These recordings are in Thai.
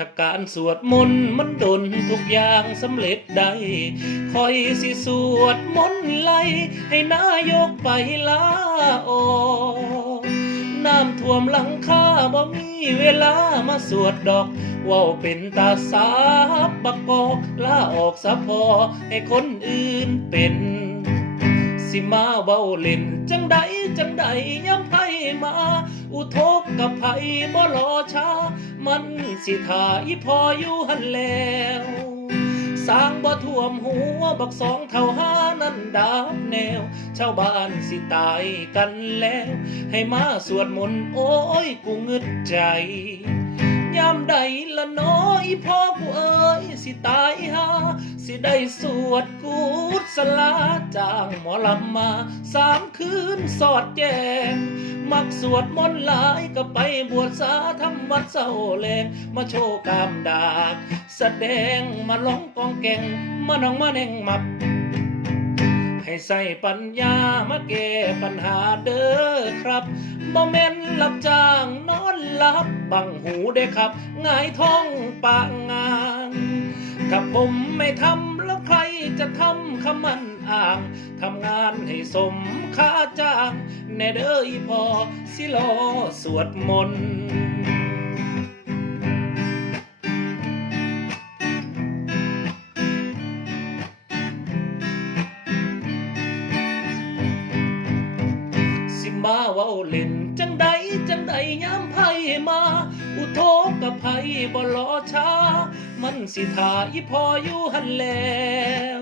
ถ้าการสวดมนต์มันดนทุกอย่างสำเร็จได้คอยสิสวดมนต์ไล่ให้นายกไปลาออกน้ำท่วมหลังคาบ่มีเวลามาสวดดอกว่าเป็นตาสาบบักกอกลาออกสะพอให้คนอื่นเป็น สิมาเว้าเล่นจังใดจังใดย้ำไผ มา อุทกกับไผบ่รอช้า มันสิท่ายพออยู่หันแล้วสร้างบ่ท่วมหัวบักสองเท่าห้านั้นดาบแนว ชาวบ้านสิตายกันแล้ว ให้มาสวดมนต์โอ้ยกูงึดใจ ยามใดละน้อยพ่อกูเอ้ยสิตายหาสิได้สวดกูดสลาจ้างหมอลำมาสามคืนสอดแจงมักสวดมนต์หลายก็ไปบวชสาทำวัดเศร้าแรงมาโชว์กามดากแสดงมาร้องกองแกงมาน้องมาแน่งมับ ให้ใส่ปัญญามาแก้ปัญหาเด้อครับบ่แม่นรับจ้างนอนหลับบังหูเด้ครับงายท้องปางงานถ้าผมไม่ทำแล้วใครจะทำคำมันอ่างทำงานให้สมค่าจ้างแน่เด้ออีพอสิรอสวดมนต์ มาเว้าเล่น จังใดจังใดย้ำไพ่มา อุโทกกับไพ่บ่รอช้า มันสิท่าอีพออยู่หันแล้ว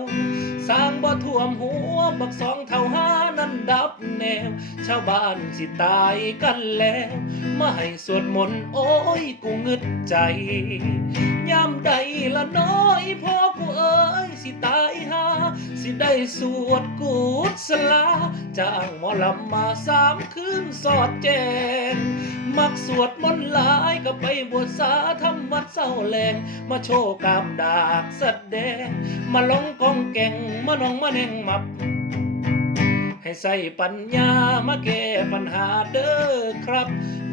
สร้างบ่ท่วมหัวบักสองเท่าห้านั้นดับแนว ชาวบ้านสิตายกันแล้วมาให้สวดมนต์โอ้ยกูงึดใจยามใดละน้อยพอกูเอ้ยสิตายหา สิได้สวดกูดสลาจ้างหมอลำมาสามคืนสอดแจง มักสวดมนต์หลายก็ไปบวชสาทำวัดเศร้าแรงมาโชว์กามดากแสดง มาลองกองแก่งมาน้องมาเน่งมับ ให้ใส่ปัญญามาแก้ปัญหาเด้อครับ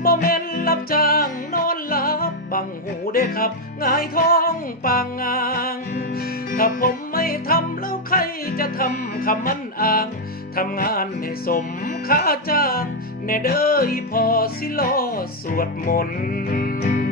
บ่แม่นรับจ้างนอนหลับบังหูเด้ครับงายท้องปางงาง ถ้าผม ทำแล้วใครจะทำคำมันอ้างทำงานให้สมค่าจ้าง แน่เด้อพอสิลอสวดมนต์